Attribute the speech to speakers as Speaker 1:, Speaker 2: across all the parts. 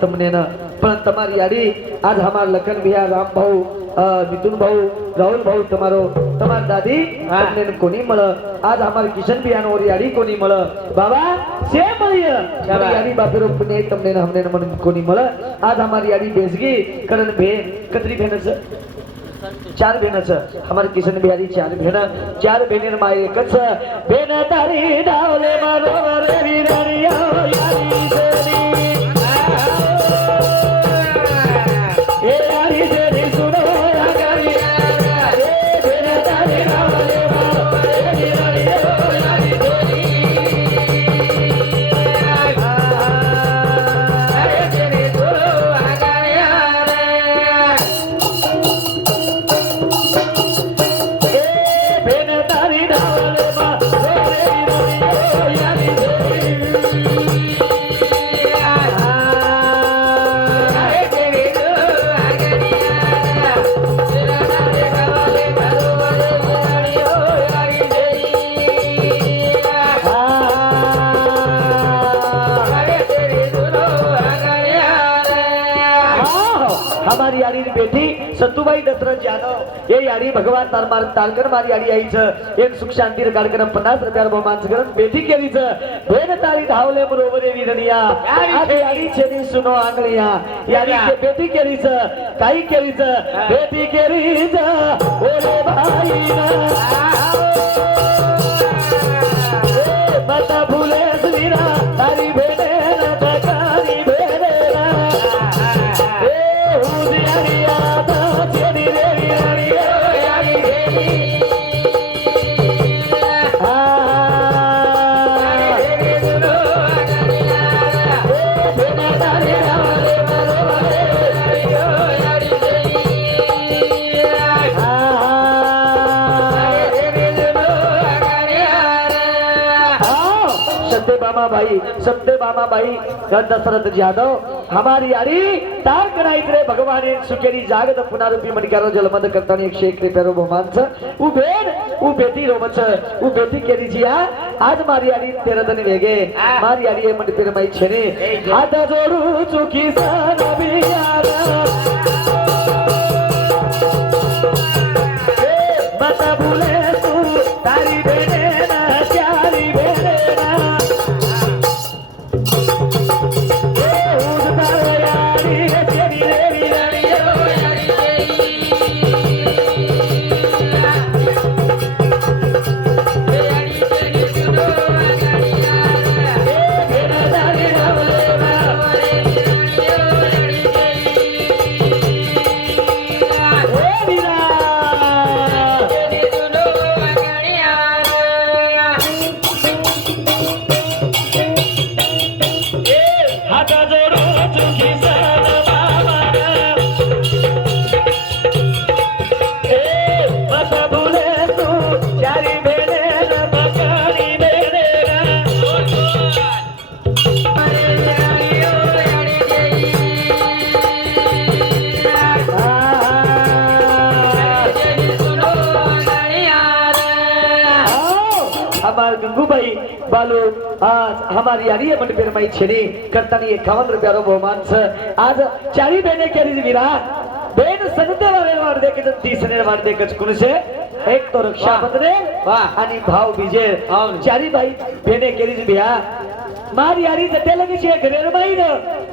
Speaker 1: મળીએ તમને ન પણ તમારી યારી આજ અમારા લખન ભૈયા રામ ભાઉ મિથુન ભાઉ રાહુલ ભાઉ તમારો તમારી દાદી
Speaker 2: હા.
Speaker 1: તમને ન કોની મળે આજ અમારી કિશન ભૈયા નો યારી કોની મળે બાબા સે મળીએ
Speaker 2: શાબાશ.
Speaker 1: યારી બાપેરો પુણ્ય તમને ન અમને ન મને કોની મળે આજ અમારી યારી બેસગી કરણ બેન કતરી બેન છે ચાર બેન છે અમારી કિશન બિહારી ચાર બેન ચાર બેન માં એક જ છે બેન તારી ડાવલે મારો રે सत्तूबाई दशरथ यादव ये यारी भगवान तार मार तारकर मारी यारी आई छ एक सुख शांती कार्यक्रम पन्नास रुपया बहुमान सगळं बेटी केली छ भेन तारी धावले बरोबर ये विरणिया आज यारी छेनी सुनो आंगळिया यारी के बेटी केली छ काही केली छ बेटी केली छ ओरे भाई मता फुले सुनीरा तारी भेने. सत्य बाबा भाई सत्य बाबा भाई दशरथ जाधव हमारी यारी तार कराई रे भगवान सुकेरी जागत पुनारूपी मणिकारो जलमद करतानी एक शेख रुपयारो बहुमान छ उ बेन उ बेटी रोम छ उ बेटी केरी जिया. आज मारी यारी तेरा दनी वेगे मारी यारी ए मंडी पेर माई छेने. हाथ जोडू चुकी सन बियारा मत हमार गंगूबाई बालू आज हमारी यारी मंड पेर माई छेनी करतानी एकावन्न रुपयारो बहुमान छ आज चारी बेने केली विराट बेन सनते वाले वाढ दे की तीसरे वाढ दे कच कुणसे एक तो रक्षा बंधने आणि भाव बीजे। चारी बाई बेने केली बिया मारी यारी लगे छे घरेर बाई न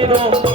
Speaker 1: করিল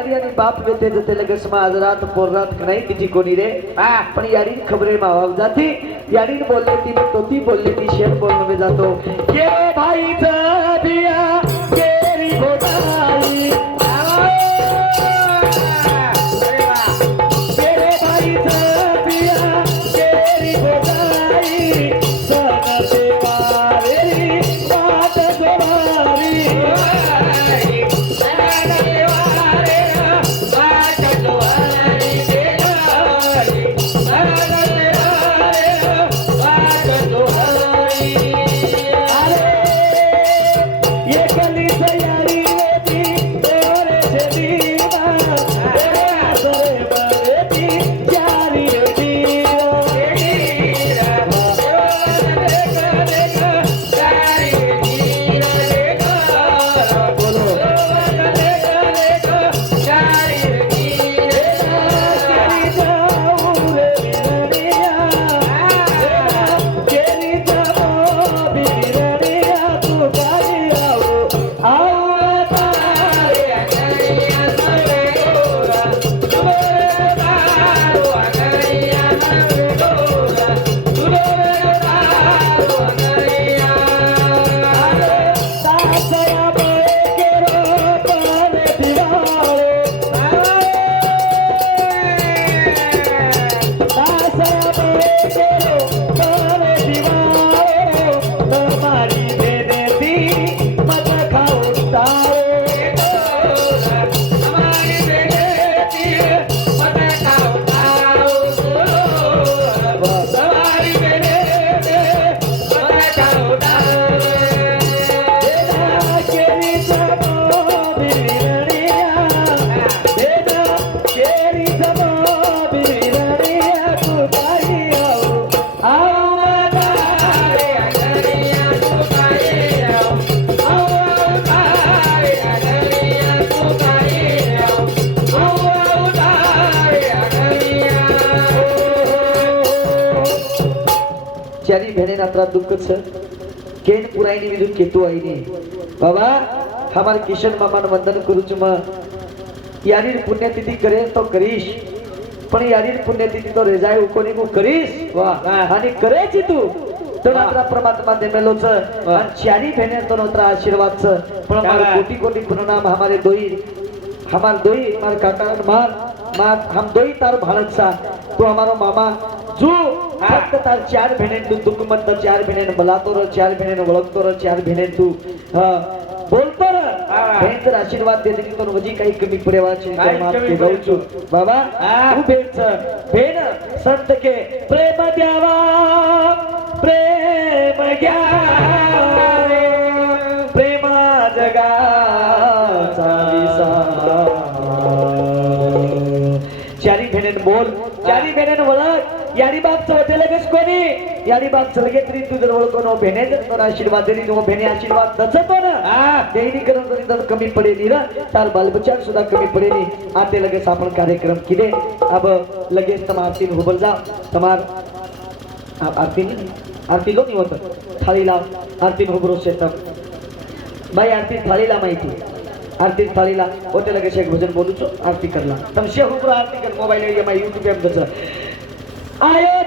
Speaker 1: यारी आणि बाप वेते जते लगेच माझ रात पोरात नाही किती कोणी रे? पण यारी खबरे मावा जाती. यारी बोलले ती मी तोती बोलली ती शेत बोलणे जातो. ये शास्त्रात दुःख छ। केन पुराईनी विधून केतू आईने। बाबा हमार किशन मामान वंदन करू चुमा यारी पुण्यतिथी करेल तो करीश। पण यारी पुण्यतिथी तो रेजाय उकोनी को करीश। वाह। आणि करायची तू। तर आपला परमात्मा देमेलोच चारी भेणे तो नोत्रा आशीर्वादच पण हमारे कोटी कोटी प्रणाम हमारे दोई हमार दोई हमार काका मार मार हम दोई तार भारत सा। तो हमारो मामा जो फक्त तार चार बहिणीन तू दुःख म्हणतं चार बहिणीने बोलातो र चार बहिणीने ओळखतो र चार बहिणीने तू. बोलतो र. बहीण जर आशीर्वाद देते की तो वजी काही कमी माफ के. છું. बाबा. तू भेण संत के. प्रेम द्यावा. कोणी तरी तू जर ओळखो नो जर तर आशीर्वाद देरी तो भेणे आशीर्वाद. दचतो ना करून जरी जर कमी पडेली ना तर बालबच्चान सुद्धा कमी पडेली आते लगेच आपण कार्यक्रम केले अब लगेच तमा आरती हुबल जा तमार आरती? आरती नहीं होता थाली लाव आरती भोगरो शेतम बाई आरती थाळीला माहिती. आरती थाळीला. होते लगेच एक भजन बोलू छो आरती करला तम शेहू पुरा आरती कर. मोबाइल ये माय यूट्यूब पे बस आयो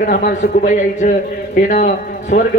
Speaker 1: श्री ज्ञानदेव तुकाराम हे भगवान आईचं ना स्वर्ग